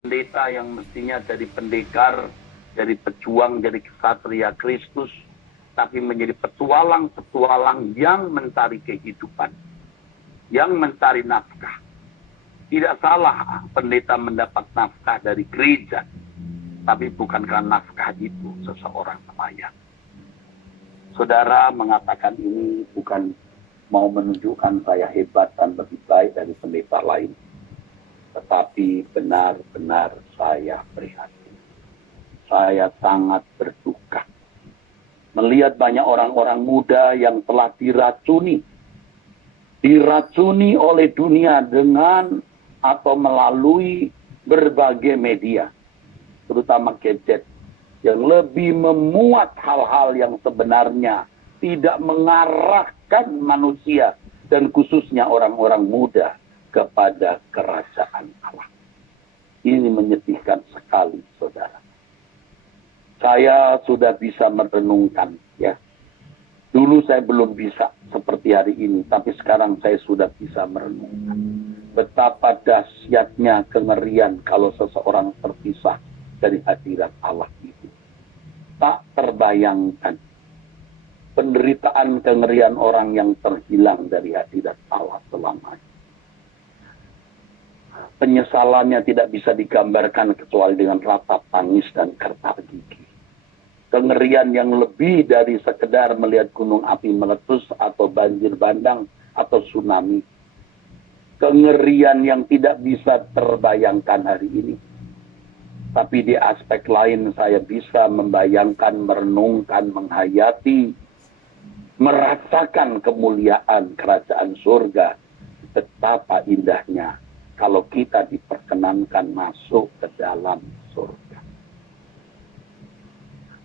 pendeta yang mestinya jadi pendekar, jadi pejuang, jadi ksatria Kristus, tapi menjadi petualang-petualang yang mencari kehidupan, yang mencari nafkah. Tidak salah pendeta mendapat nafkah dari gereja, tapi bukan karena nafkah itu seseorang nelayan. Saudara mengatakan ini bukan mau menunjukkan saya hebat dan lebih baik dari pendeta lain, tetapi benar-benar saya prihatin. Saya sangat berduka melihat banyak orang-orang muda yang telah diracuni oleh dunia dengan atau melalui berbagai media, terutama gadget, yang lebih memuat hal-hal yang sebenarnya tidak mengarahkan manusia dan khususnya orang-orang muda kepada kerajaan Allah. Ini menyedihkan sekali, saudara. Saya sudah bisa merenungkan, ya. Dulu saya belum bisa seperti hari ini, tapi sekarang saya sudah bisa merenungkan betapa dahsyatnya kengerian kalau seseorang terpisah dari hadirat Allah itu. Tak terbayangkan penderitaan kengerian orang yang terhilang dari hadirat Allah selamanya. Penyesalannya tidak bisa digambarkan kecuali dengan ratap tangis dan kertar gigi. Kengerian yang lebih dari sekedar melihat gunung api meletus atau banjir bandang atau tsunami. Kengerian yang tidak bisa terbayangkan hari ini. Tapi di aspek lain saya bisa membayangkan, merenungkan, menghayati, merasakan kemuliaan kerajaan surga. Betapa indahnya kalau kita diperkenankan masuk ke dalam surga.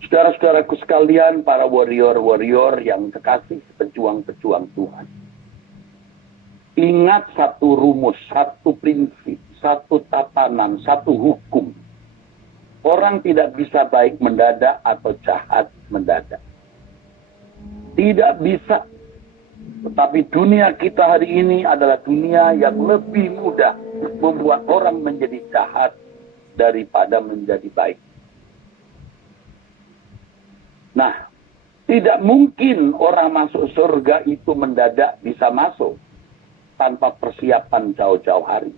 Saudara-saudaraku sekalian, para warrior-warrior yang kekasih, pejuang-pejuang Tuhan. Ingat satu rumus, satu prinsip, satu tatanan, satu hukum. Orang tidak bisa baik mendadak atau jahat mendadak. Tidak bisa. Tetapi dunia kita hari ini adalah dunia yang lebih mudah membuat orang menjadi jahat daripada menjadi baik. Nah, tidak mungkin orang masuk surga itu mendadak bisa masuk tanpa persiapan jauh-jauh hari.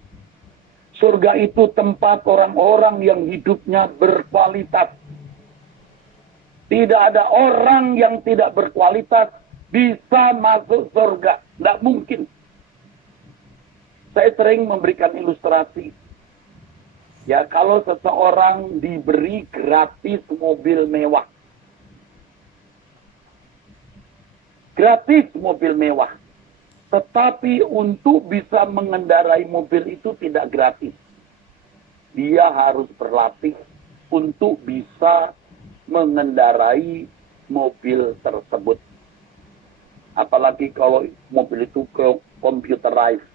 Surga itu tempat orang-orang yang hidupnya berkualitas. Tidak ada orang yang tidak berkualitas bisa masuk surga. Tidak mungkin. Saya sering memberikan ilustrasi. Ya, kalau seseorang diberi gratis mobil mewah. Gratis mobil mewah. Tetapi untuk bisa mengendarai mobil itu tidak gratis. Dia harus berlatih untuk bisa mengendarai mobil tersebut. Apalagi kalau mobil itu computerized.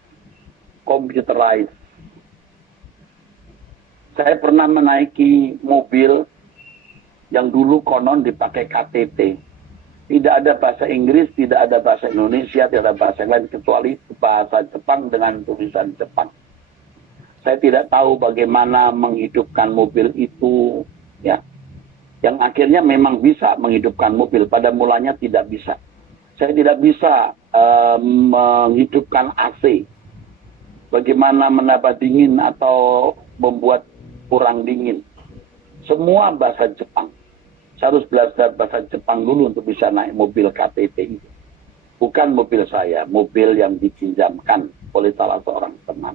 Saya pernah menaiki mobil yang dulu konon dipakai KTP. Tidak ada bahasa Inggris, tidak ada bahasa Indonesia, tidak ada bahasa lain kecuali bahasa Jepang dengan tulisan Jepang. Saya tidak tahu bagaimana menghidupkan mobil itu, ya. Yang akhirnya memang bisa menghidupkan mobil, pada mulanya tidak bisa. Saya tidak bisa menghidupkan AC. Bagaimana menambah dingin atau membuat kurang dingin. Semua bahasa Jepang. Saya harus belajar bahasa Jepang dulu untuk bisa naik mobil KTP itu. Bukan mobil saya, mobil yang dipinjamkan oleh salah seorang teman.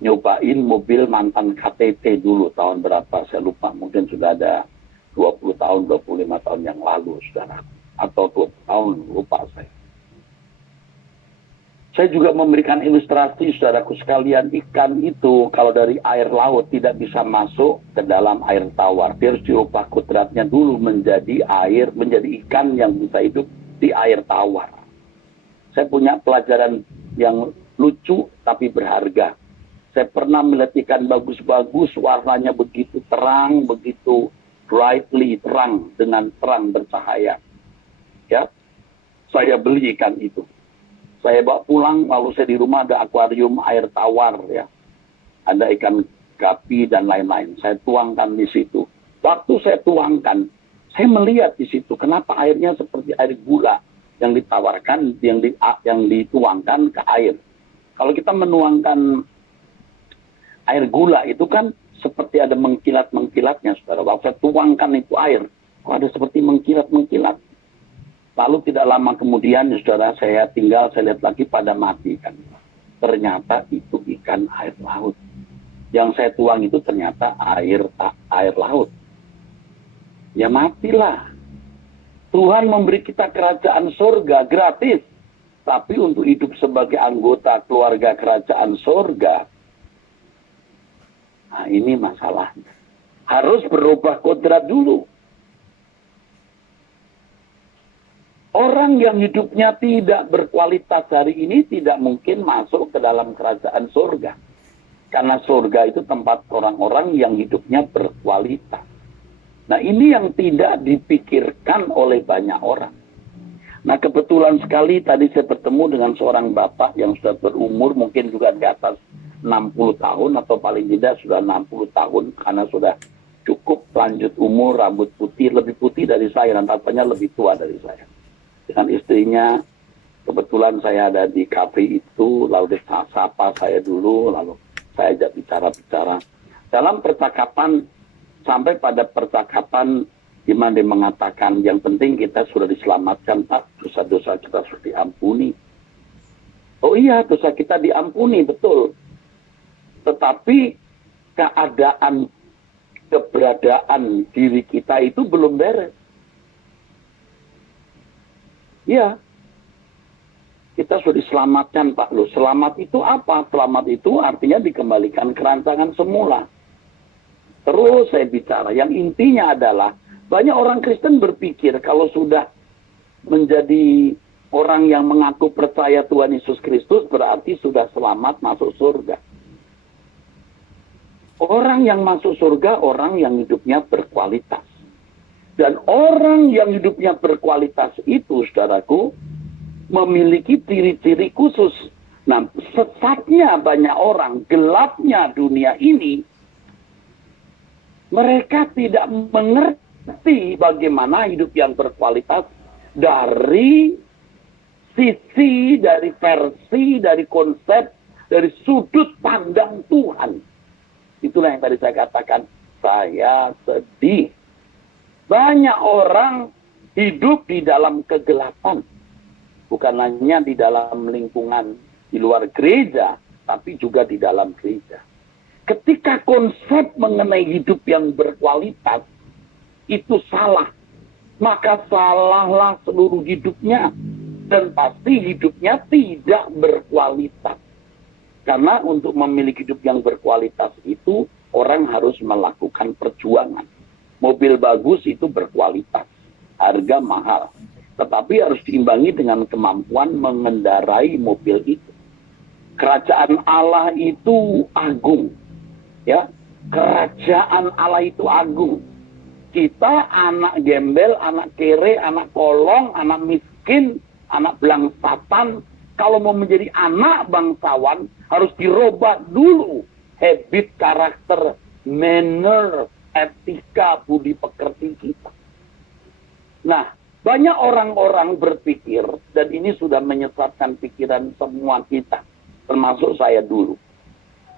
Nyobain mobil mantan KTP dulu, tahun berapa saya lupa, mungkin sudah ada 20 tahun, 25 tahun yang lalu, saudara. Atau 20 tahun, lupa saya. Saya juga memberikan ilustrasi, saudaraku sekalian, ikan itu kalau dari air laut tidak bisa masuk ke dalam air tawar. Dia harus diubah kodratnya dulu menjadi air, menjadi ikan yang bisa hidup di air tawar. Saya punya pelajaran yang lucu tapi berharga. Saya pernah melihat ikan bagus-bagus, warnanya begitu terang, begitu brightly terang, dengan terang bercahaya. Ya, saya beli ikan itu. Saya bawa pulang, lalu saya di rumah ada akuarium air tawar, ya. Ada ikan agapi, dan lain-lain. Saya tuangkan di situ. Waktu saya tuangkan, saya melihat di situ kenapa airnya seperti air gula yang ditawarkan, yang dituangkan ke air. Kalau kita menuangkan air gula itu kan seperti ada mengkilat-mengkilatnya, saudara. Waktu saya tuangkan itu air, kok ada seperti mengkilat-mengkilat. Lalu tidak lama kemudian, saudara, saya lihat lagi pada mati kan. Ternyata itu ikan air laut. Yang saya tuang itu ternyata air laut. Ya matilah. Tuhan memberi kita kerajaan surga gratis. Tapi untuk hidup sebagai anggota keluarga kerajaan surga, nah ini masalahnya. Harus berubah kodrat dulu. Orang yang hidupnya tidak berkualitas hari ini tidak mungkin masuk ke dalam kerajaan surga. Karena surga itu tempat orang-orang yang hidupnya berkualitas. Nah ini yang tidak dipikirkan oleh banyak orang. Nah kebetulan sekali tadi saya bertemu dengan seorang bapak yang sudah berumur mungkin juga di atas 60 tahun atau paling tidak sudah 60 tahun. Karena sudah cukup lanjut umur, rambut putih, lebih putih dari saya dan tampaknya lebih tua dari saya. Dengan istrinya, kebetulan saya ada di kafe itu, lalu dia sapa saya dulu, lalu saya ajak bicara-bicara. Dalam percakapan, sampai pada percakapan di mana dia mengatakan yang penting kita sudah diselamatkan, Pak, dosa-dosa kita sudah diampuni. Oh iya, dosa kita diampuni, betul. Tetapi keberadaan diri kita itu belum beres. Ya, kita sudah diselamatkan, Pak. Loh, selamat itu apa? Selamat itu artinya dikembalikan ke rancangan semula. Terus saya bicara, yang intinya adalah banyak orang Kristen berpikir kalau sudah menjadi orang yang mengaku percaya Tuhan Yesus Kristus berarti sudah selamat masuk surga. Orang yang masuk surga, orang yang hidupnya berkualitas. Dan orang yang hidupnya berkualitas itu, saudaraku, memiliki ciri-ciri khusus. Nah, sesatnya banyak orang, gelapnya dunia ini, mereka tidak mengerti bagaimana hidup yang berkualitas dari sisi, dari versi, dari konsep, dari sudut pandang Tuhan. Itulah yang tadi saya katakan, saya sedih. Banyak orang hidup di dalam kegelapan. Bukan hanya di dalam lingkungan di luar gereja, tapi juga di dalam gereja. Ketika konsep mengenai hidup yang berkualitas itu salah, maka salahlah seluruh hidupnya. Dan pasti hidupnya tidak berkualitas. Karena untuk memiliki hidup yang berkualitas itu, orang harus melakukan perjuangan. Mobil bagus itu berkualitas, harga mahal. Tetapi harus diimbangi dengan kemampuan mengendarai mobil itu. Kerajaan Allah itu agung. Ya, kerajaan Allah itu agung. Kita anak gembel, anak kere, anak kolong, anak miskin, anak belangsatan. Kalau mau menjadi anak bangsawan, harus dirubah dulu habit, karakter, manner, etika, budi pekerti kita. Nah, banyak orang-orang berpikir, dan ini sudah menyesatkan pikiran semua kita, termasuk saya dulu.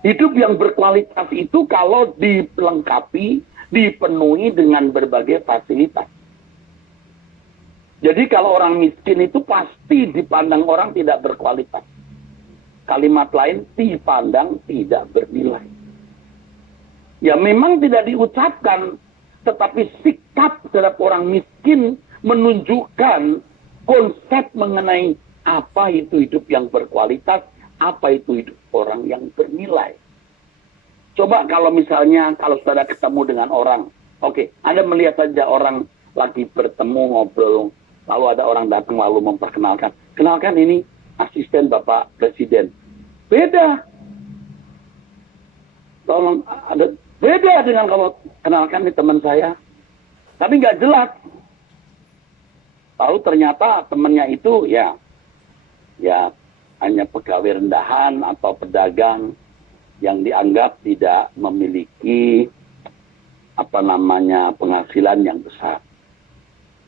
Hidup yang berkualitas itu kalau dilengkapi, dipenuhi dengan berbagai fasilitas. Jadi kalau orang miskin itu pasti dipandang orang tidak berkualitas. Kalimat lain, dipandang tidak bernilai. Ya memang tidak diucapkan, tetapi sikap terhadap orang miskin menunjukkan konsep mengenai apa itu hidup yang berkualitas, apa itu hidup orang yang bernilai. Coba kalau misalnya, kalau saudara ketemu dengan orang, oke, Anda melihat saja orang lagi bertemu, ngobrol, lalu ada orang datang lalu memperkenalkan. Kenalkan ini asisten Bapak Presiden. Beda. Tolong, ada beda dengan kalau kenalkan nih teman saya. Tapi nggak jelas. Lalu ternyata temannya itu ya hanya pegawai rendahan atau pedagang. yang dianggap tidak memiliki penghasilan yang besar.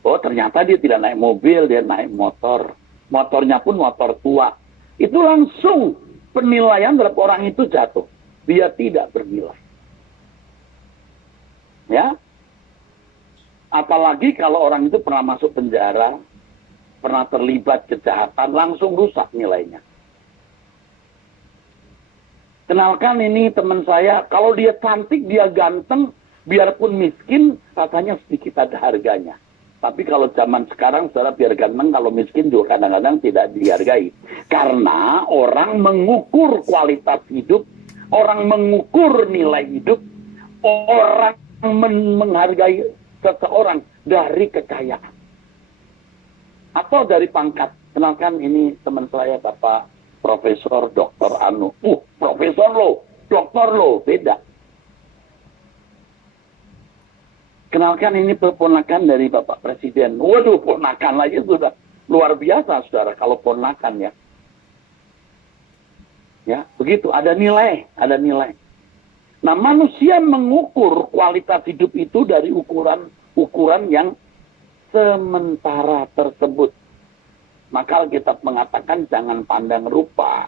Oh, ternyata dia tidak naik mobil, dia naik motor. Motornya pun motor tua. Itu langsung penilaian terhadap orang itu jatuh. Dia tidak bernilai. Ya. Apalagi kalau orang itu pernah masuk penjara, pernah terlibat kejahatan, langsung rusak nilainya. Kenalkan ini teman saya, kalau dia cantik, dia ganteng, biarpun miskin, katanya sedikit ada harganya. Tapi kalau zaman sekarang, saudara, biar ganteng, kalau miskin juga kadang-kadang tidak dihargai. Karena orang mengukur kualitas hidup, orang mengukur nilai hidup, orang menghargai seseorang dari kekayaan. Atau dari pangkat. Kenalkan ini teman saya, Bapak Profesor Dr. Anu. Profesor lo, doktor lo, beda. Kenalkan ini ponakan dari Bapak Presiden. Waduh, ponakan lagi sudah luar biasa, saudara, kalau ponakan ya. Ya, begitu, ada nilai, ada nilai. Nah, manusia mengukur kualitas hidup itu dari ukuran yang sementara tersebut. Maka Alkitab mengatakan jangan pandang rupa.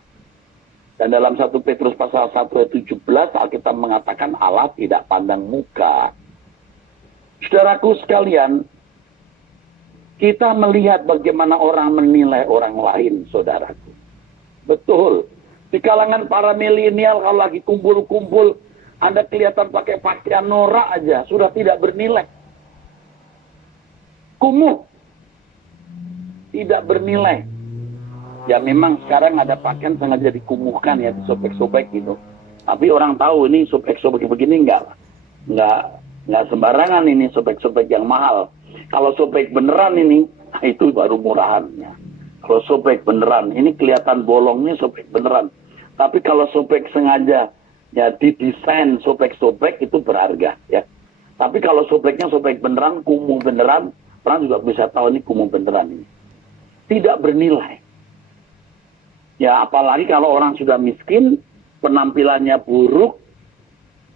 Dan dalam 1 Petrus pasal 1 ayat 17, Alkitab mengatakan Allah tidak pandang muka. Saudaraku sekalian, kita melihat bagaimana orang menilai orang lain, saudaraku. Betul. Di kalangan para milenial kalau lagi kumpul-kumpul, Anda kelihatan pakai pakaian norak aja, sudah tidak bernilai. Kumuh. Tidak bernilai. Ya memang sekarang ada pakaian sengaja dikumuhkan ya, disobek-sobek gitu. Tapi orang tahu ini sobek-sobek begini nggak sembarangan ini sobek-sobek yang mahal. Kalau sobek beneran ini, itu baru murahannya. Kalau sobek beneran, ini kelihatan bolongnya sobek beneran. Tapi kalau sobek sengaja, ya didesain sobek-sobek itu berharga ya. Tapi kalau sobeknya sobek beneran, kumuh beneran, orang juga bisa tahu ini kumuh beneran ini. Tidak bernilai. Ya apalagi kalau orang sudah miskin, penampilannya buruk,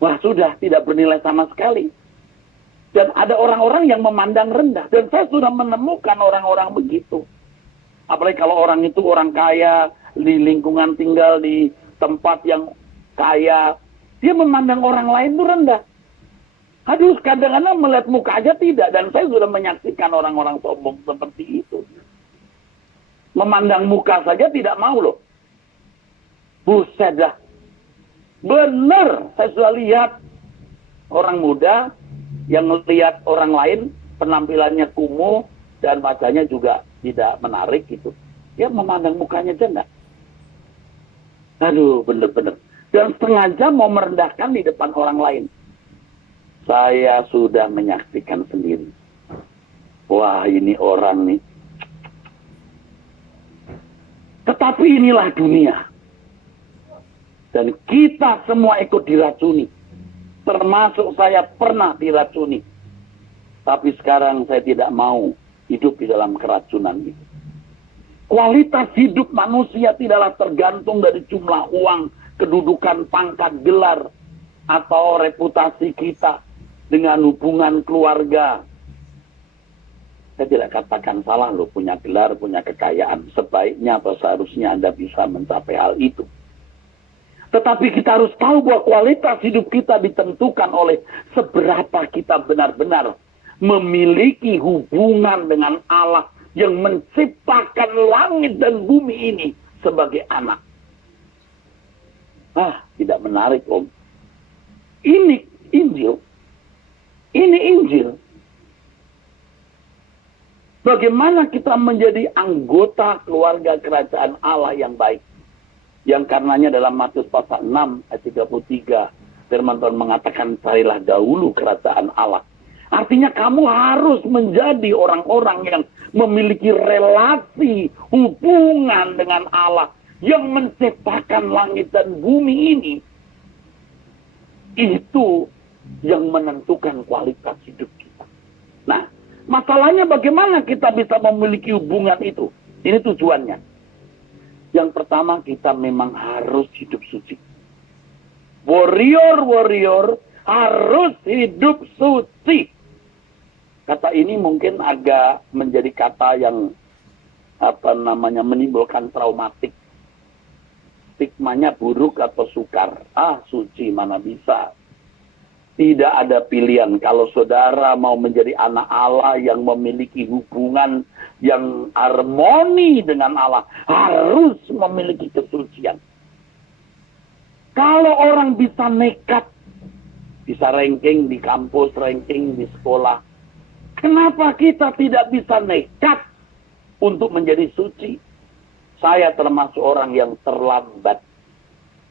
wah sudah tidak bernilai sama sekali. Dan ada orang-orang yang memandang rendah. Dan saya sudah menemukan orang-orang begitu. Apalagi kalau orang itu orang kaya, di lingkungan tinggal di tempat yang kaya, dia memandang orang lain itu rendah. Aduh, kadang-kadang melihat muka aja tidak. Dan saya sudah menyaksikan orang-orang sombong seperti itu. Memandang muka saja tidak mau loh. Buset dah. Benar, saya sudah lihat orang muda yang melihat orang lain penampilannya kumuh dan wajahnya juga tidak menarik gitu. Dia memandang mukanya aja enggak. Aduh, bener-bener. Dan sengaja mau merendahkan di depan orang lain. Saya sudah menyaksikan sendiri. Wah, ini orang nih. Tetapi inilah dunia. Dan kita semua ikut diracuni. Termasuk saya pernah diracuni. Tapi sekarang saya tidak mau hidup di dalam keracunan itu. Kualitas hidup manusia tidaklah tergantung dari jumlah uang, kedudukan, pangkat, gelar, atau reputasi kita dengan hubungan keluarga. Saya tidak katakan salah loh, punya gelar, punya kekayaan. Sebaiknya atau seharusnya Anda bisa mencapai hal itu. Tetapi kita harus tahu bahwa kualitas hidup kita ditentukan oleh seberapa kita benar-benar memiliki hubungan dengan Allah yang menciptakan langit dan bumi ini sebagai anak. Tidak menarik, Om. Ini Injil. Ini Injil. Bagaimana kita menjadi anggota keluarga kerajaan Allah yang baik. Yang karenanya dalam Matius pasal 6 ayat 33 firman Tuhan mengatakan carilah dahulu kerajaan Allah. Artinya kamu harus menjadi orang-orang yang memiliki relasi hubungan dengan Allah yang menciptakan langit dan bumi ini. Itu yang menentukan kualitas hidup kita. Nah, masalahnya bagaimana kita bisa memiliki hubungan itu? Ini tujuannya. Yang pertama, kita memang harus hidup suci. Warrior harus hidup suci. Kata ini mungkin agak menjadi kata yang menimbulkan traumatik. Stigmanya buruk atau sukar. Suci mana bisa. Tidak ada pilihan. Kalau saudara mau menjadi anak Allah yang memiliki hubungan yang harmoni dengan Allah, harus memiliki kesucian. Kalau orang bisa nekat, bisa ranking di kampus, ranking di sekolah, kenapa kita tidak bisa nekat untuk menjadi suci? Saya termasuk orang yang terlambat.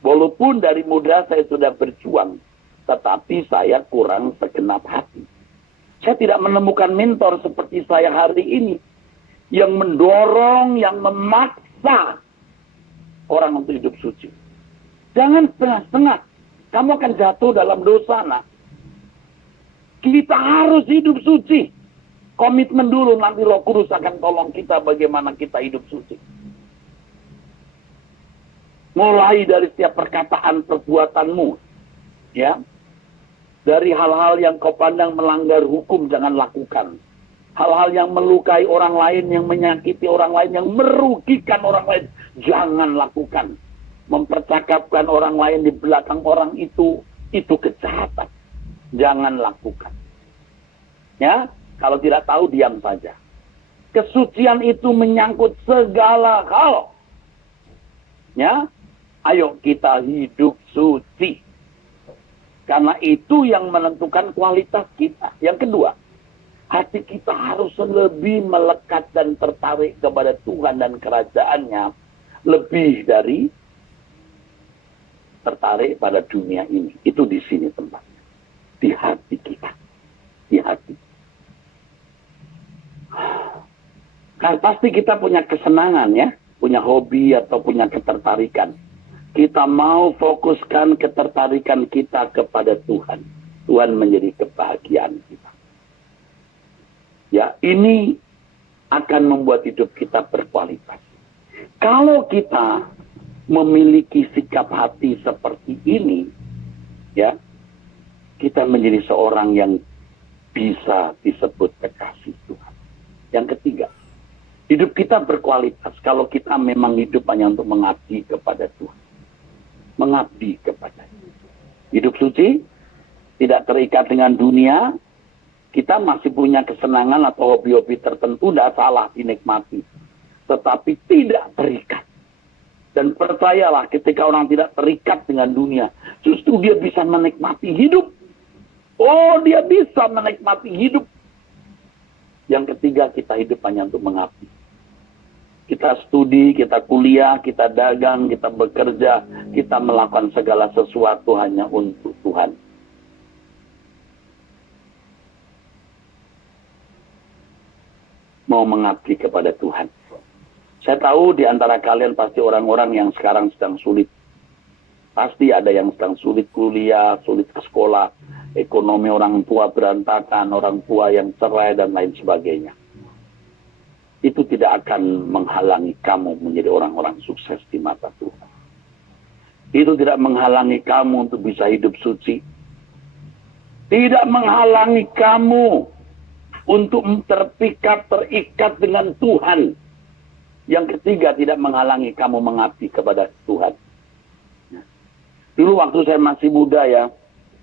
Walaupun dari muda saya sudah berjuang, tetapi saya kurang segenap hati. Saya tidak menemukan mentor seperti saya hari ini, yang mendorong, yang memaksa orang untuk hidup suci. Jangan setengah-setengah. Kamu akan jatuh dalam dosa, nak. Kita harus hidup suci. Komitmen dulu, nanti Roh Kudus akan tolong kita bagaimana kita hidup suci. Mulai dari setiap perkataan perbuatanmu. Ya. Dari hal-hal yang kau pandang melanggar hukum, jangan lakukan. Hal-hal yang melukai orang lain, yang menyakiti orang lain, yang merugikan orang lain, jangan lakukan. Mempercakapkan orang lain di belakang orang itu kejahatan. Jangan lakukan. Ya, kalau tidak tahu diam saja. Kesucian itu menyangkut segala hal. Ya, ayo kita hidup suci. Karena itu yang menentukan kualitas kita. Yang kedua, hati kita harus lebih melekat dan tertarik kepada Tuhan dan kerajaannya. Lebih dari tertarik pada dunia ini. Itu di sini tempatnya. Di hati kita. Di hati. Kan pasti kita punya kesenangan ya. Punya hobi atau punya ketertarikan. Kita mau fokuskan ketertarikan kita kepada Tuhan. Tuhan menjadi kebahagiaan kita. Ya, ini akan membuat hidup kita berkualitas. Kalau kita memiliki sikap hati seperti ini, ya, kita menjadi seorang yang bisa disebut kekasih Tuhan. Yang ketiga, hidup kita berkualitas kalau kita memang hidup hanya untuk mengabdi kepada Tuhan. Mengabdi kepada Tuhan. Hidup suci, tidak terikat dengan dunia, kita masih punya kesenangan atau hobi-hobi tertentu, tidak salah dinikmati. Tetapi tidak terikat. Dan percayalah ketika orang tidak terikat dengan dunia, justru dia bisa menikmati hidup. Oh, dia bisa menikmati hidup. Yang ketiga, kita hidup hanya untuk mengabdi. Kita studi, kita kuliah, kita dagang, kita bekerja, kita melakukan segala sesuatu hanya untuk Tuhan. Mau mengabdi kepada Tuhan. Saya tahu di antara kalian pasti orang-orang yang sekarang sedang sulit. Pasti ada yang sedang sulit kuliah, sulit ke sekolah, ekonomi orang tua berantakan, orang tua yang cerai, dan lain sebagainya. Itu tidak akan menghalangi kamu menjadi orang-orang sukses di mata Tuhan. Itu tidak menghalangi kamu untuk bisa hidup suci. Tidak menghalangi kamu untuk terikat dengan Tuhan. Yang ketiga, tidak menghalangi kamu mengabdi kepada Tuhan. Dulu waktu saya masih muda ya,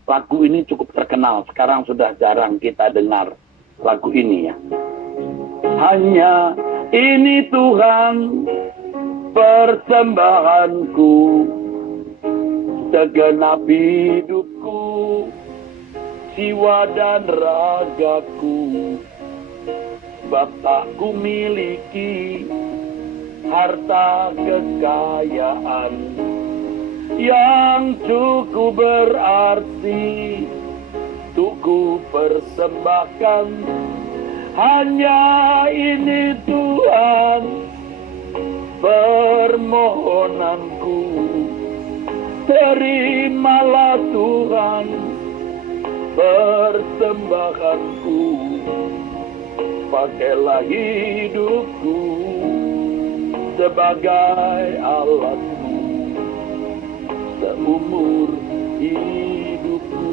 lagu ini cukup terkenal. Sekarang sudah jarang kita dengar lagu ini ya. Hanya ini Tuhan persembahanku, segenap hidupku, jiwa dan ragaku, Bapakku miliki harta kekayaan yang cukup berarti untuk ku persembahkan. Hanya ini Tuhan permohonanku, terimalah Tuhan persembahanku, pakailah hidupku sebagai alatmu seumur hidupku.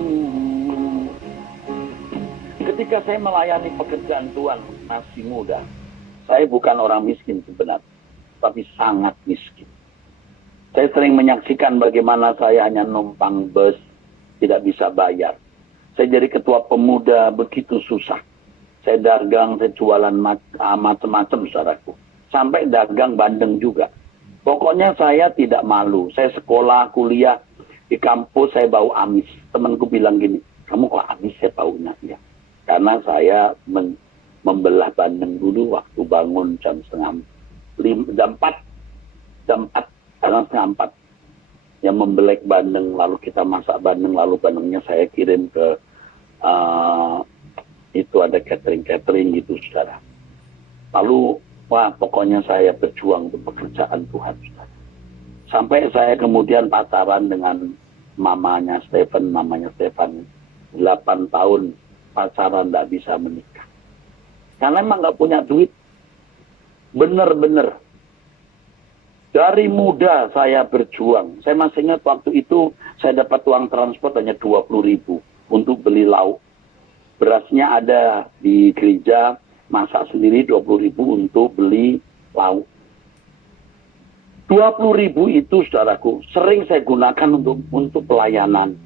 Ketika saya melayani pekerjaan Tuhan masih muda, saya bukan orang miskin sebenarnya, tapi sangat miskin. Saya sering menyaksikan bagaimana saya hanya numpang bus, tidak bisa bayar. Saya jadi ketua pemuda begitu susah. Saya dagang, saya jualan macam-macam, saudaraku. Sampai dagang bandeng juga. Pokoknya saya tidak malu. Saya sekolah, kuliah, di kampus saya bau amis. Temanku bilang gini, kamu kok amis ya baunya? Ya. Karena saya membelah bandeng dulu waktu bangun jam 4. Yang membelek bandeng, lalu kita masak bandeng, lalu bandengnya saya kirim ke itu ada catering gitu, saudara. Lalu wah, pokoknya saya berjuang untuk pekerjaan Tuhan, saudara. Sampai saya kemudian pacaran dengan mamanya Stephen. 8 tahun pacaran, tidak bisa menikah. Karena emang nggak punya duit. Bener-bener. Dari muda saya berjuang. Saya masih ingat waktu itu saya dapat uang transport hanya 20.000 untuk beli lauk. Berasnya ada di gereja, masak sendiri 20.000 untuk beli lauk. 20.000 itu, saudaraku, sering saya gunakan untuk pelayanan.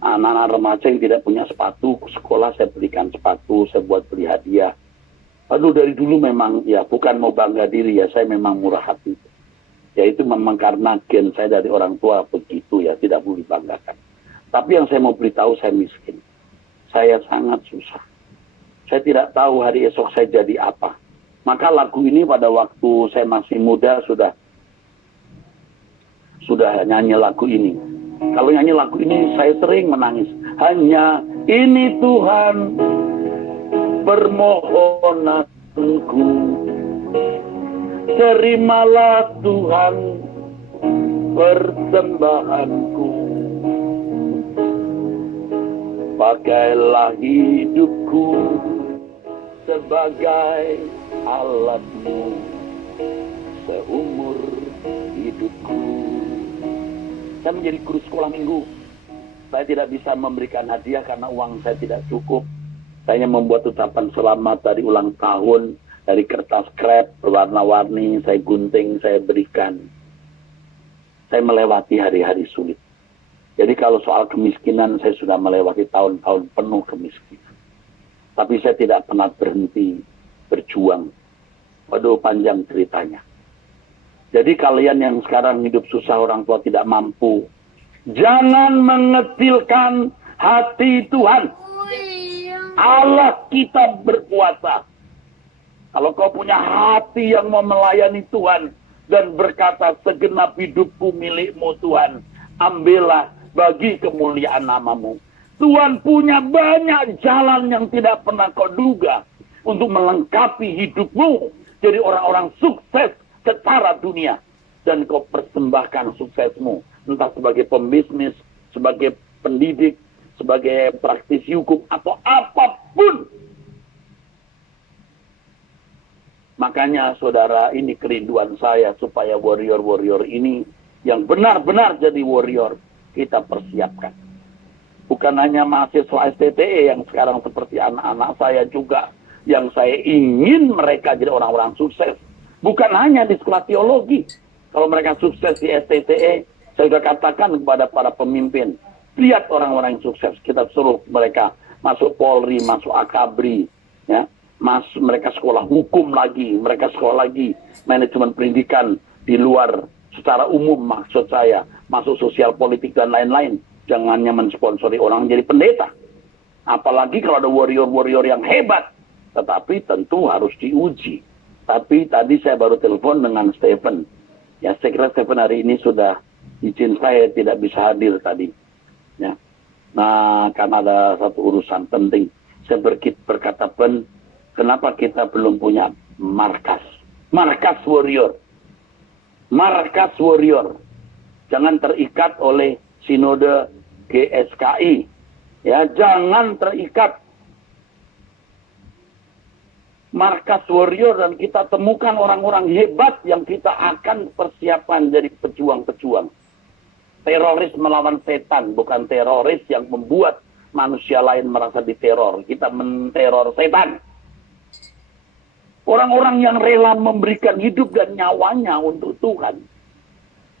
Anak-anak remaja yang tidak punya sepatu, sekolah saya belikan sepatu, saya buat beli hadiah. Aduh, dari dulu memang, ya bukan mau bangga diri ya, saya memang murah hati. Ya itu memang karena gen saya dari orang tua begitu ya, tidak boleh dibanggakan. Tapi yang saya mau beritahu, saya miskin. Saya sangat susah. Saya tidak tahu hari esok saya jadi apa. Maka lagu ini pada waktu saya masih muda sudah nyanyi lagu ini. Kalau nyanyi lagu ini saya sering menangis. Hanya ini Tuhan permohonanku. Terimalah Tuhan persembahanku. Pakailah hidupku sebagai alatmu seumur hidupku. Saya menjadi guru sekolah minggu. Saya tidak bisa memberikan hadiah karena uang saya tidak cukup. Saya membuat ucapan selamat dari ulang tahun, dari kertas krep berwarna-warni, saya gunting, saya berikan. Saya melewati hari-hari sulit. Jadi kalau soal kemiskinan, saya sudah melewati tahun-tahun penuh kemiskinan. Tapi saya tidak pernah berhenti berjuang. Waduh, panjang ceritanya. Jadi kalian yang sekarang hidup susah, orang tua tidak mampu, jangan mengecilkan hati Tuhan. Allah kita berkuasa. Kalau kau punya hati yang mau melayani Tuhan dan berkata segenap hidupku milikmu Tuhan, ambillah bagi kemuliaan namamu. Tuhan punya banyak jalan yang tidak pernah kau duga untuk melengkapi hidupmu jadi orang-orang sukses secara dunia. Dan kau persembahkan suksesmu, entah sebagai pembisnis, sebagai pendidik, sebagai praktisi hukum, atau apapun. Makanya saudara, ini kerinduan saya supaya warrior-warrior ini yang benar-benar jadi warrior kita persiapkan. Bukan hanya mahasiswa STTE yang sekarang seperti anak-anak saya juga, yang saya ingin mereka jadi orang-orang sukses. Bukan hanya di sekolah teologi. Kalau mereka sukses di STTE, saya sudah katakan kepada para pemimpin, lihat orang-orang yang sukses, kita suruh mereka masuk Polri, masuk Akabri, ya. Mereka sekolah hukum lagi, mereka sekolah lagi manajemen pendidikan di luar secara umum, maksud saya masuk sosial politik dan lain-lain. Jangan hanya mensponsori orang jadi pendeta. Apalagi kalau ada warrior-warrior yang hebat, tetapi tentu harus diuji. Tapi tadi saya baru telepon dengan Stephen. Ya, saya kira Stephen hari ini sudah izin saya tidak bisa hadir tadi. Ya. Nah, karena ada satu urusan penting. Saya berkata, Ben, kenapa kita belum punya markas? Markas warrior. Markas warrior. Jangan terikat oleh sinode GSKI. Ya, jangan terikat. Markas warrior dan kita temukan orang-orang hebat yang kita akan persiapkan jadi pejuang-pejuang. Teroris melawan setan, bukan teroris yang membuat manusia lain merasa diteror. Kita menteror setan. Orang-orang yang rela memberikan hidup dan nyawanya untuk Tuhan.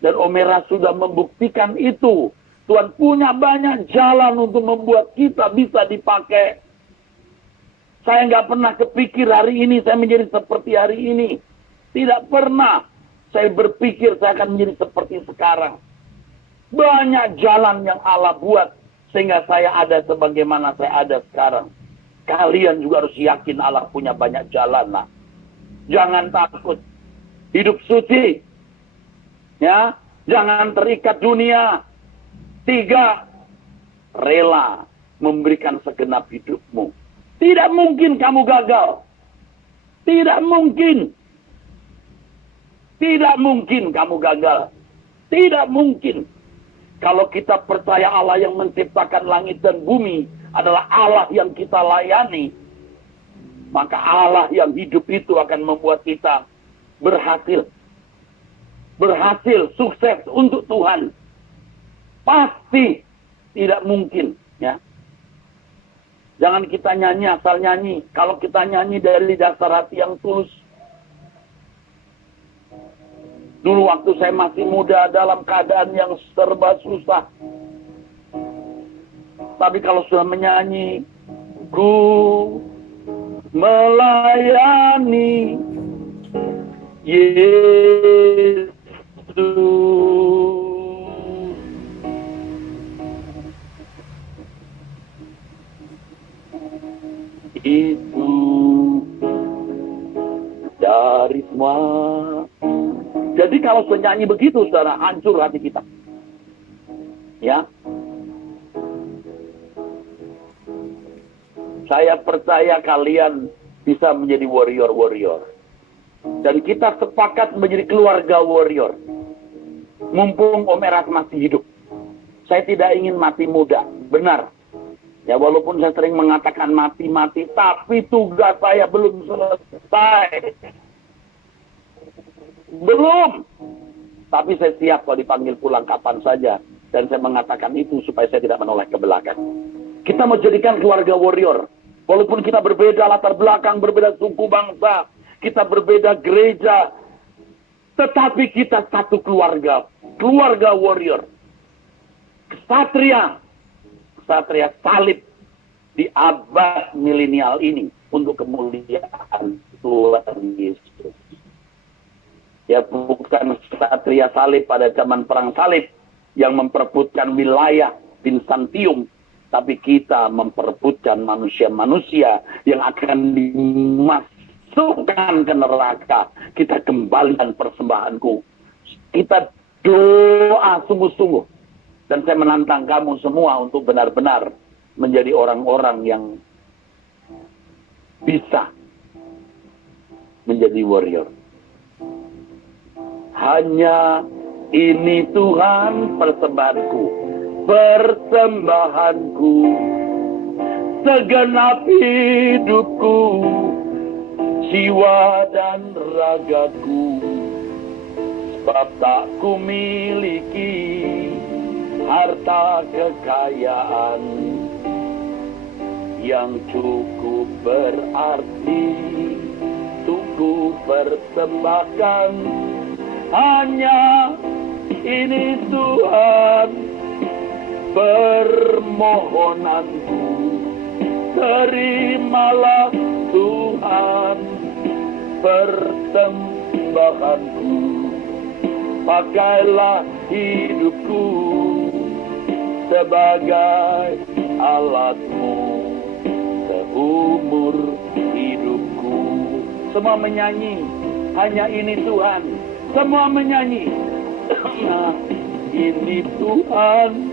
Dan Omera sudah membuktikan itu. Tuhan punya banyak jalan untuk membuat kita bisa dipakai. Saya nggak pernah kepikir hari ini saya menjadi seperti hari ini. Tidak pernah saya berpikir saya akan menjadi seperti sekarang. Banyak jalan yang Allah buat sehingga saya ada sebagaimana saya ada sekarang. Kalian juga harus yakin Allah punya banyak jalan. Nah, jangan takut. Hidup suci. Ya, jangan terikat dunia. 3, rela memberikan segenap hidupmu. Tidak mungkin kamu gagal. Tidak mungkin. Tidak mungkin kamu gagal. Tidak mungkin. Kalau kita percaya Allah yang menciptakan langit dan bumi adalah Allah yang kita layani, maka Allah yang hidup itu akan membuat kita berhasil. Berhasil, sukses untuk Tuhan. Pasti tidak mungkin, ya. Jangan kita nyanyi asal nyanyi. Kalau kita nyanyi dari dasar hati yang tulus. Dulu waktu saya masih muda dalam keadaan yang serba susah. Tapi kalau sudah menyanyi, ku melayani Yesus. Itu dari semua. Jadi kalau sudah nyanyi begitu, saudara, hancur hati kita. Ya. Saya percaya kalian bisa menjadi warrior-warrior. Dan kita sepakat menjadi keluarga warrior. Mumpung Om Eras masih hidup. Saya tidak ingin mati muda. Benar. Ya, walaupun saya sering mengatakan mati-mati, tapi tugas saya belum selesai. Belum. Tapi saya siap kalau dipanggil pulang kapan saja. Dan saya mengatakan itu supaya saya tidak menoleh ke belakang. Kita mau jadikan keluarga warrior. Walaupun kita berbeda latar belakang, berbeda suku bangsa, kita berbeda gereja, tetapi kita satu keluarga. Keluarga warrior. Ksatria salib di abad milenial ini untuk kemuliaan Tuhan Yesus. Ya, bukan ksatria salib pada zaman perang salib yang memperebutkan wilayah Bizantium, tapi kita memperebutkan manusia-manusia yang akan dimasukkan ke neraka. Kita kembalikan persembahanku. Kita doa sungguh-sungguh. Dan saya menantang kamu semua untuk benar-benar menjadi orang-orang yang bisa menjadi warrior. Hanya ini Tuhan persembahanku, segenap hidupku, jiwa dan ragaku, sebab tak ku miliki harta kekayaan yang cukup berarti untuk ku persembahkan. Hanya ini Tuhan permohonanku, terimalah Tuhan persembahanku, pakailah hidupku sebagai alatmu seumur hidupku. Semua menyanyi, hanya ini Tuhan. Semua menyanyi. Nah, ini Tuhan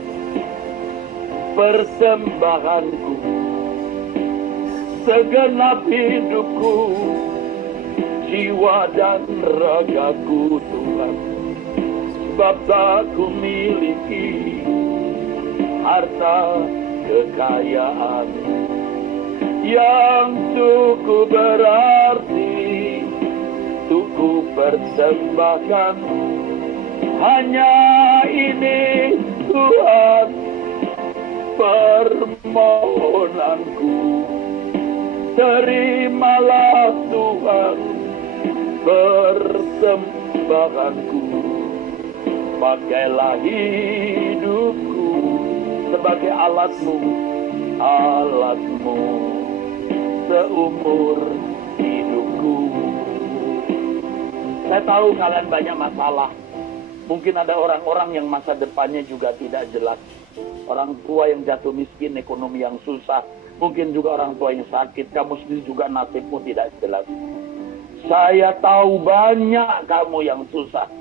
persembahanku, segenap hidupku, jiwa dan ragaku Tuhan. Sebab tak ku miliki harta kekayaan yang cukup berarti untuk ku persembahkan. Hanya ini Tuhan permohonanku. Terimalah Tuhan persembahanku. Pakailah hidupku sebagai alatmu seumur hidupku. Saya tahu kalian banyak masalah. Mungkin ada orang-orang yang masa depannya juga tidak jelas. Orang tua yang jatuh miskin, ekonomi yang susah. Mungkin juga orang tua yang sakit. Kamu sendiri juga nasibmu tidak jelas. Saya tahu banyak kamu yang susah.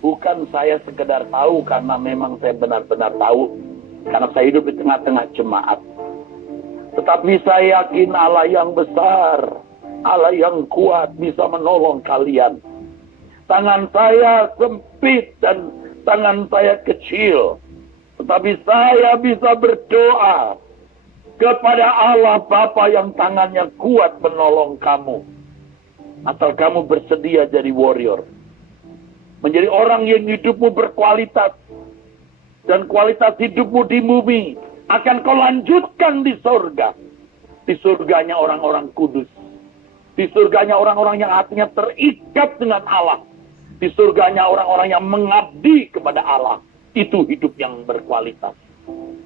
Bukan saya sekedar tahu karena memang saya benar-benar tahu. Karena saya hidup di tengah-tengah jemaat. Tetapi saya yakin Allah yang besar, Allah yang kuat bisa menolong kalian. Tangan saya sempit dan tangan saya kecil. Tetapi saya bisa berdoa kepada Allah Bapa yang tangannya kuat menolong kamu. Asal kamu bersedia jadi warrior. Menjadi orang yang hidupmu berkualitas. Dan kualitas hidupmu di bumi akan kau lanjutkan di surga. Di surganya orang-orang kudus. Di surganya orang-orang yang hatinya terikat dengan Allah. Di surganya orang-orang yang mengabdi kepada Allah. Itu hidup yang berkualitas.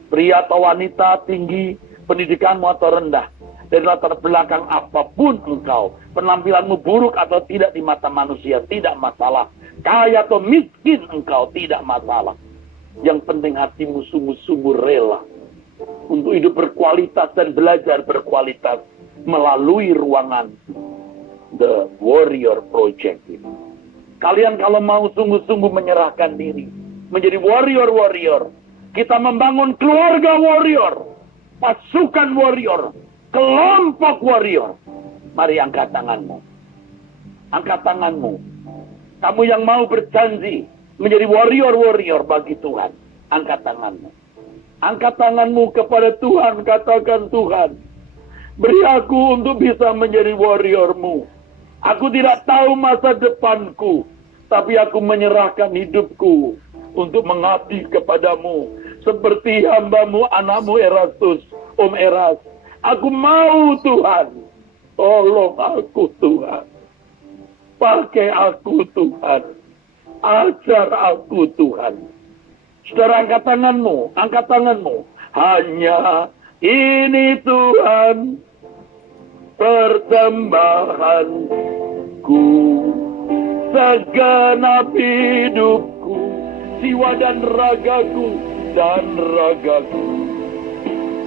Pria atau wanita, tinggi, pendidikanmu atau rendah. Dari latar belakang apapun engkau. Penampilanmu buruk atau tidak di mata manusia, tidak masalah. Kaya atau miskin engkau, tidak masalah. Yang penting hatimu sungguh-sungguh rela. Untuk hidup berkualitas dan belajar berkualitas. Melalui ruangan The Warrior Project ini. Kalian kalau mau sungguh-sungguh menyerahkan diri. Menjadi warrior-warrior. Kita membangun keluarga warrior. Pasukan warrior. Kelompok warrior. Mari angkat tanganmu. Angkat tanganmu. Kamu yang mau berjanji. Menjadi warrior-warrior bagi Tuhan. Angkat tanganmu. Angkat tanganmu kepada Tuhan. Katakan, Tuhan, beri aku untuk bisa menjadi warriormu. Aku tidak tahu masa depanku, tapi aku menyerahkan hidupku untuk mengabdi kepadamu. Seperti hambamu, anakmu Erastus, Om Eras. Aku mau, Tuhan. Tolong aku, Tuhan. Pakai aku, Tuhan. Ajar aku, Tuhan. Saudara, angkat tanganmu. Angkat tanganmu. Hanya ini, Tuhan, persembahanku, segenap hidupku, jiwa dan ragaku,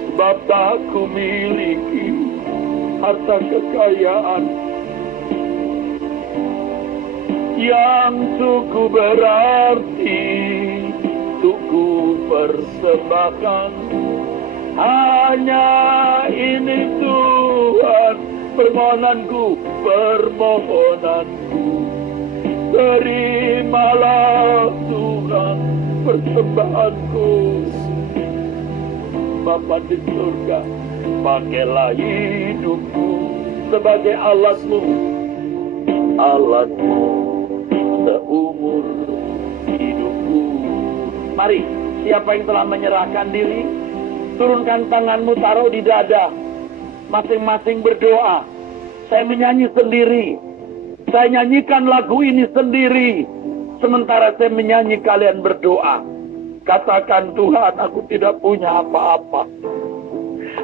sebab tak ku miliki harta kekayaan yang cukup berarti untuk ku persembahkan. Hanya ini, Tuhan, permohonanku. Terimalah, Tuhan, persembahanku. Bapa di surga, pakailah hidupku sebagai alatmu seumur hidupku. Mari, siapa yang telah menyerahkan diri, turunkan tanganmu, taruh di dada. Masing-masing berdoa. Saya menyanyi sendiri. Saya nyanyikan lagu ini sendiri. Sementara saya menyanyi, kalian berdoa. Katakan, Tuhan, aku tidak punya apa-apa.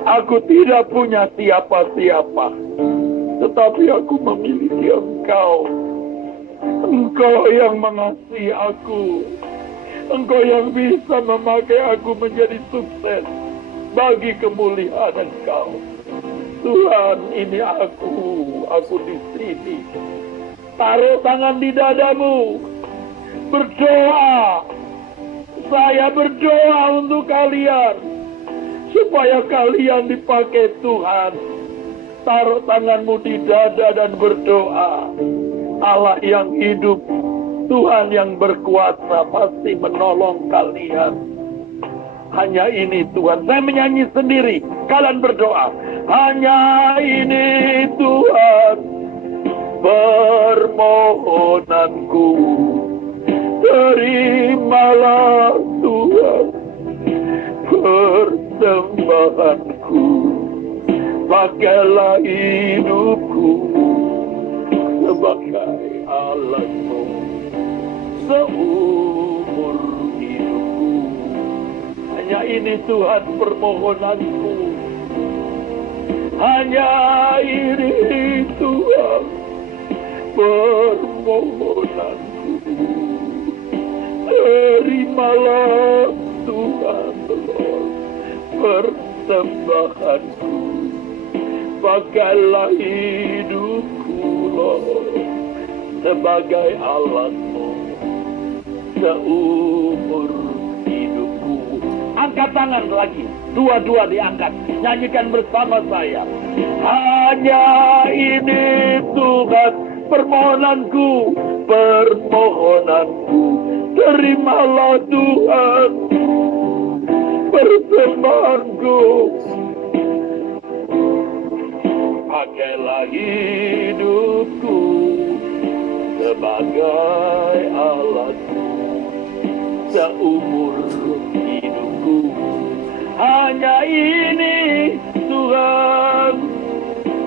Aku tidak punya siapa-siapa. Tetapi aku memiliki Engkau. Engkau yang mengasihi aku. Engkau yang bisa memakai aku menjadi sukses bagi kemuliaan Engkau. Tuhan, ini aku di sini. Taruh tangan di dadamu. Berdoa. Saya berdoa untuk kalian. Supaya kalian dipakai Tuhan. Taruh tanganmu di dada dan berdoa. Allah yang hidup, Tuhan yang berkuasa pasti menolong kalian. Hanya ini, Tuhan. Saya menyanyi sendiri. Kalian berdoa. Hanya ini, Tuhan, permohonanku. Terimalah, Tuhan, persembahanku. Pakailah hidupku sebagai alatmu seumur hidupku. Hanya ini Tuhan permohonanku. Hanya ini Tuhan permohonanku. Terimalah Tuhan persembahanku. Pakailah hidupku Lord sebagai alatmu seumur hidupku. Angkat tangan lagi, dua-dua diangkat, nyanyikan bersama saya. Hanya ini Tuhan permohonanku, permohonanku. Terimalah Tuhan persembahanku. Pakailah hidupku sebagai alatmu seumur hidupku. Hanya ini Tuhan,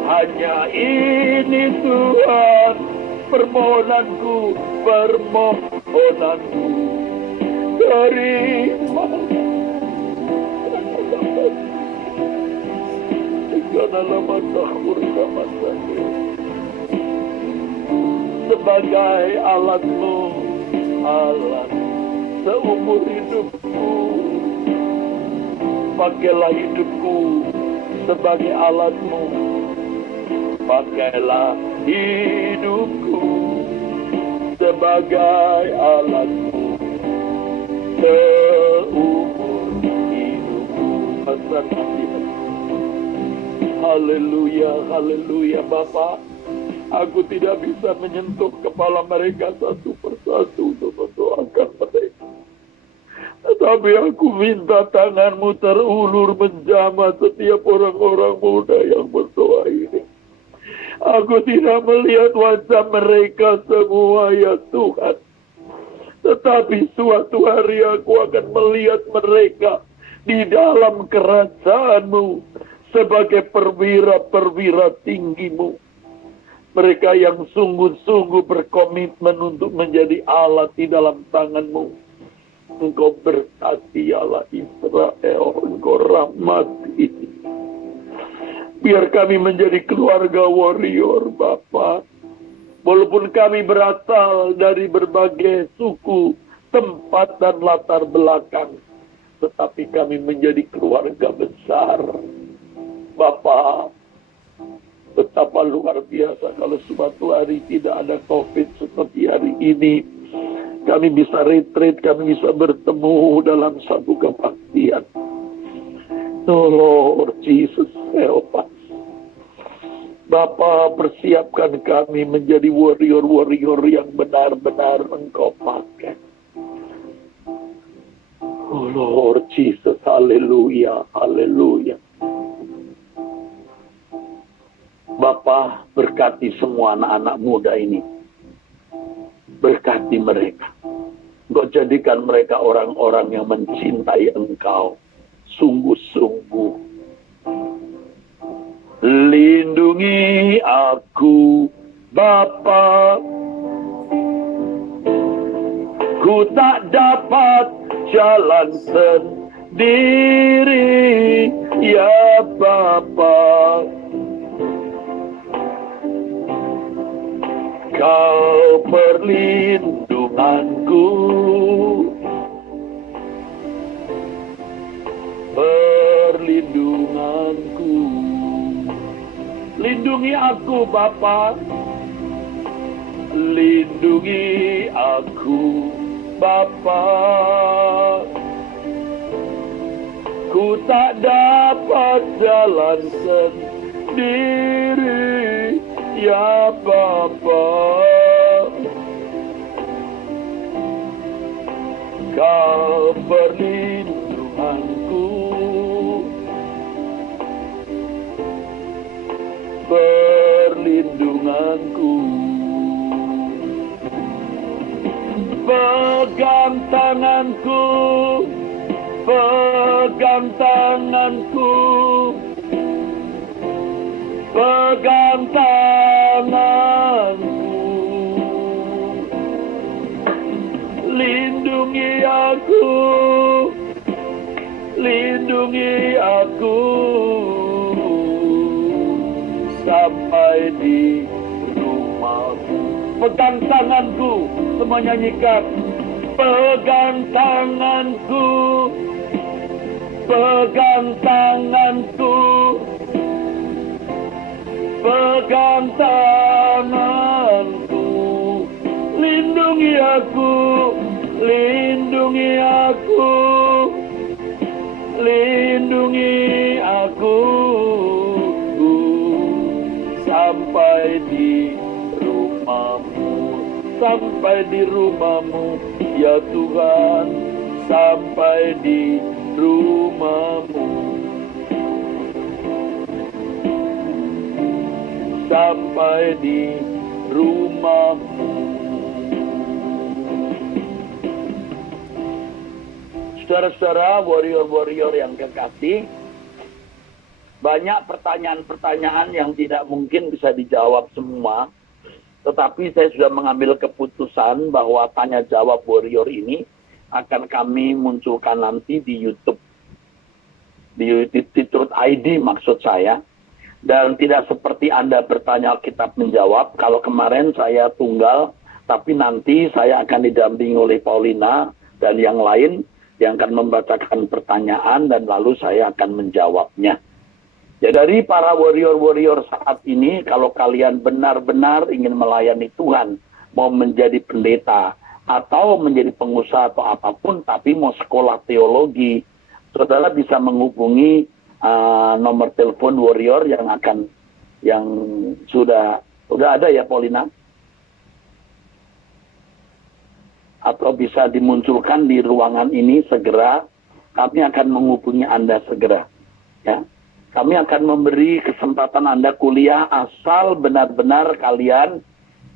hanya ini Tuhan permohonanku, permohonanku. Terima sebagai alatmu, alat seumur hidupku. Pakailah hidupku sebagai alatmu. Pakailah hidupku sebagai alatmu seumur hidupku. Haleluya, haleluya. Bapa, aku tidak bisa menyentuh kepala mereka satu persatu untuk mendoakan mereka. Tetapi aku minta tanganmu terulur menjamah setiap orang-orang muda yang berdoa ini. Aku tidak melihat wajah mereka semua ya Tuhan. Tetapi suatu hari aku akan melihat mereka di dalam kerajaan-Mu sebagai perwira-perwira tinggi-Mu. Mereka yang sungguh-sungguh berkomitmen untuk menjadi alat di dalam tangan-Mu. Engkau berkati Allah Israel, Engkau rahmati. Biar kami menjadi keluarga warrior, Bapa. Walaupun kami berasal dari berbagai suku, tempat, dan latar belakang, tetapi kami menjadi keluarga besar. Bapa, betapa luar biasa kalau suatu hari tidak ada COVID seperti hari ini. Kami bisa retreat, kami bisa bertemu dalam satu kebaktian. Oh Lord Jesus, help us. Bapa, persiapkan kami menjadi warrior-warrior yang benar-benar Engkau pakai. Oh Lord Jesus, haleluya, haleluya. Bapa, berkati semua anak-anak muda ini. Berkati mereka. Engkau jadikan mereka orang-orang yang mencintai Engkau sungguh-sungguh. Lindungi aku, Bapa. Ku tak dapat jalan sendiri, ya Bapa. Kau perlindunganku, perlindunganku. Lindungi aku, Bapa. Lindungi aku, Bapa. Ku tak dapat jalan sendiri, ya Bapa. Kau perlindunganku, perlindunganku. Pegang tanganku, pegang pegang tanganku, pegang tanganku, lindungi aku, lindungi aku, sampai di rumahmu. Pegang tanganku, semua nyanyikan. Pegang tanganku, pegang tanganku, pegang tanganku, lindungi aku, lindungi aku, lindungi aku, sampai di rumahmu, sampai di rumahmu, ya Tuhan, sampai di rumahmu, sampai di rumahmu. Saudara-saudara, warrior-warrior yang kekasih, banyak pertanyaan-pertanyaan yang tidak mungkin bisa dijawab semua, tetapi saya sudah mengambil keputusan bahwa tanya jawab warrior ini akan kami munculkan nanti di YouTube, di Truth ID maksud saya. Dan tidak seperti Anda bertanya kitab menjawab. Kalau kemarin saya tunggal, tapi nanti saya akan didampingi oleh Paulina dan yang lain yang akan membacakan pertanyaan dan lalu saya akan menjawabnya. Ya, dari para warrior-warrior saat ini, kalau kalian benar-benar ingin melayani Tuhan, mau menjadi pendeta, atau menjadi pengusaha atau apapun, tapi mau sekolah teologi, saudara bisa menghubungi nomor telepon warrior yang sudah ada ya Paulina? Atau bisa dimunculkan di ruangan ini segera, kami akan menghubungi Anda segera. Ya. Kami akan memberi kesempatan Anda kuliah asal benar-benar kalian,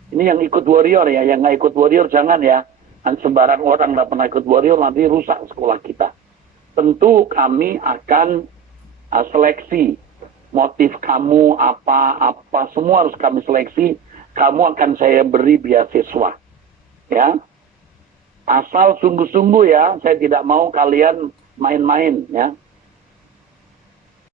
ini yang ikut warrior ya, yang nggak ikut warrior jangan ya. Sembarang orang nggak pernah ikut warrior, nanti rusak sekolah kita. Tentu kami akan seleksi motif kamu apa semua harus kami seleksi. Kamu akan saya beri beasiswa, ya. Asal sungguh-sungguh ya, saya tidak mau kalian main-main ya.